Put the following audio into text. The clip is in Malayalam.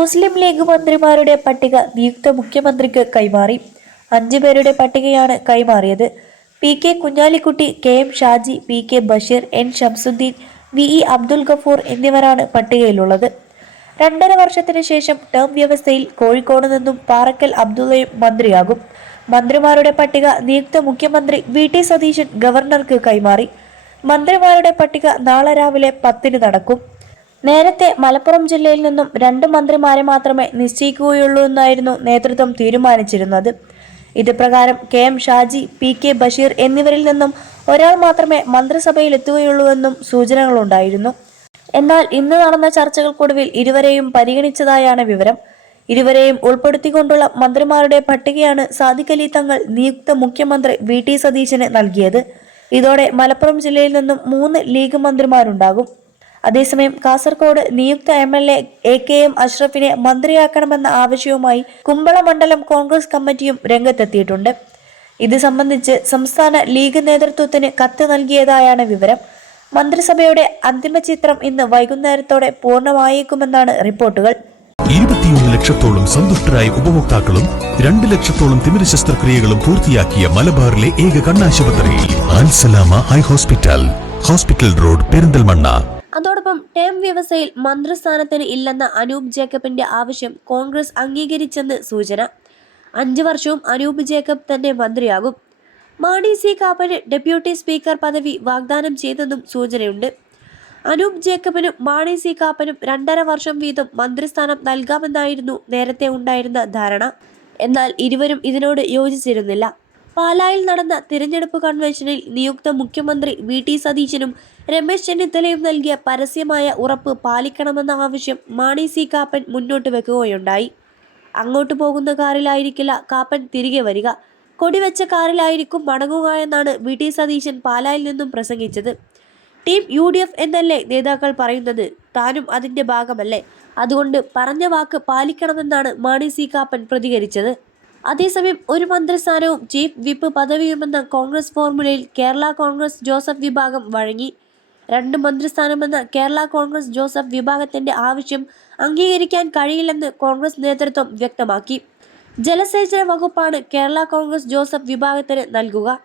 മുസ്ലിം ലീഗ് മന്ത്രിമാരുടെ പട്ടിക നിയുക്ത മുഖ്യമന്ത്രിക്ക് കൈമാറി. 5 പേരുടെ പട്ടികയാണ് കൈമാറിയത്. പി.കെ. കുഞ്ഞാലിക്കുട്ടി, കെ.എം. ഷാജി, പി.കെ. ബഷീർ, എൻ. ഷംസുദ്ദീൻ, വി.ഇ. അബ്ദുൽ ഗഫൂർ എന്നിവരാണ് പട്ടികയിലുള്ളത്. 2.5 വർഷത്തിന് ശേഷം ടേം വ്യവസ്ഥയിൽ കോഴിക്കോട് നിന്നും പാറക്കൽ അബ്ദുള്ളയും മന്ത്രിയാകും. മന്ത്രിമാരുടെ പട്ടിക നിയുക്ത മുഖ്യമന്ത്രി വി.ടി. സതീശൻ ഗവർണർക്ക് കൈമാറി. മന്ത്രിമാരുടെ പട്ടിക നാളെ രാവിലെ 10-ന് നടക്കും. നേരത്തെ മലപ്പുറം ജില്ലയിൽ നിന്നും 2 മന്ത്രിമാരെ മാത്രമേ നിശ്ചയിക്കുകയുള്ളൂ എന്നായിരുന്നു നേതൃത്വം തീരുമാനിച്ചിരുന്നത്. ഇത് പ്രകാരം കെ.എം. ഷാജി, പി.കെ. ബഷീർ എന്നിവരിൽ നിന്നും ഒരാൾ മാത്രമേ മന്ത്രിസഭയിൽ എത്തുകയുള്ളൂവെന്നും സൂചനകളുണ്ടായിരുന്നു. എന്നാൽ ഇന്ന് നടന്ന ചർച്ചകൾക്കൊടുവിൽ ഇരുവരെയും പരിഗണിച്ചതായാണ് വിവരം. ഇരുവരെയും ഉൾപ്പെടുത്തിക്കൊണ്ടുള്ള മന്ത്രിമാരുടെ പട്ടികയാണ് സാദിഖ് അലി തങ്ങൾ നിയുക്ത മുഖ്യമന്ത്രി വി.ടി. സതീശന് നൽകിയത്. ഇതോടെ മലപ്പുറം ജില്ലയിൽ നിന്നും 3 ലീഗ് മന്ത്രിമാരുണ്ടാകും. അതേസമയം കാസർഗോഡ് നിയുക്ത എം.എൽ.എ എ.കെ.എം. അഷ്റഫിനെ മന്ത്രിയാക്കണമെന്ന ആവശ്യവുമായി കുമ്പള മണ്ഡലം കോൺഗ്രസ് കമ്മിറ്റിയും രംഗത്തെത്തിയിട്ടുണ്ട്. ഇത് സംബന്ധിച്ച് സംസ്ഥാന ലീഗ് നേതൃത്വത്തിന് കത്ത് നൽകിയതായാണ് വിവരം. മന്ത്രിസഭയുടെ അന്തിമ ചിത്രം ഇന്ന് വൈകുന്നേരത്തോടെ പൂർണ്ണമായേക്കുമെന്നാണ് റിപ്പോർട്ടുകൾ. 21 ലക്ഷത്തോളം സന്തുഷ്ടരായ ഉപഭോക്താക്കളും 2 ലക്ഷത്തോളം തിമിര ശസ്ത്രക്രിയകളും പൂർത്തിയാക്കിയ മലബാറിലെ ഏക കണ്ണാശുപത്രി Al Salama high hospital, hospital road, Perinthalmanna. അതോടൊപ്പം ടേം വ്യവസ്ഥയിൽ മന്ത്രിസ്ഥാനത്തിന് ഇല്ലെന്ന അനൂപ് ജേക്കബിന്റെ ആവശ്യം കോൺഗ്രസ് അംഗീകരിച്ചെന്ന് സൂചന. 5 വർഷവും അനൂപ് ജേക്കബ് തന്നെ മന്ത്രിയാകും. മാണി സി കാപ്പന് ഡെപ്യൂട്ടി സ്പീക്കർ പദവി വാഗ്ദാനം ചെയ്തെന്നും സൂചനയുണ്ട്. അനൂപ് ജേക്കബിനും മാണി സി കാപ്പനും 2.5 വർഷം വീതം മന്ത്രിസ്ഥാനം നൽകാമെന്നായിരുന്നു നേരത്തെ ഉണ്ടായിരുന്ന ധാരണ. എന്നാൽ ഇരുവരും ഇതിനോട് യോജിച്ചിരുന്നില്ല. പാലായിൽ നടന്ന തിരഞ്ഞെടുപ്പ് കൺവെൻഷനിൽ നിയുക്ത മുഖ്യമന്ത്രി വി.ടി. സതീശനും രമേശ് ചെന്നിത്തലയും നൽകിയ പരസ്യമായ ഉറപ്പ് പാലിക്കണമെന്ന ആവശ്യം മാണി സി കാപ്പൻ മുന്നോട്ട് വെക്കുകയുണ്ടായി. അങ്ങോട്ട് പോകുന്ന കാറിലായിരിക്കില്ല കാപ്പൻ തിരികെ വരിക, കൊടിവെച്ച കാറിലായിരിക്കും മടങ്ങുക എന്നാണ് വി.ടി. സതീശൻ പാലായിൽ നിന്നും പ്രസംഗിച്ചത്. ടീം UDF എന്നല്ലേ നേതാക്കൾ പറയുന്നത്, താനും അതിന്റെ ഭാഗമല്ലേ, അതുകൊണ്ട് പറഞ്ഞ വാക്ക് പാലിക്കണമെന്നാണ് മാണി സി കാപ്പൻ പ്രതികരിച്ചത്. അതേസമയം ഒരു മന്ത്രിസ്ഥാനവും ചീഫ് വിപ്പ് പദവിയുമെന്ന കോൺഗ്രസ് ഫോർമുലയിൽ കേരള കോൺഗ്രസ് ജോസഫ് വിഭാഗം വഴങ്ങി. 2 മന്ത്രിസ്ഥാനമെന്ന കേരള കോൺഗ്രസ് ജോസഫ് വിഭാഗത്തിന്റെ ആവശ്യം അംഗീകരിക്കാൻ കഴിയില്ലെന്ന് കോൺഗ്രസ് നേതൃത്വം വ്യക്തമാക്കി. ജലസേചന വകുപ്പാണ് കേരള കോൺഗ്രസ് ജോസഫ് വിഭാഗത്തിന് നൽകുക.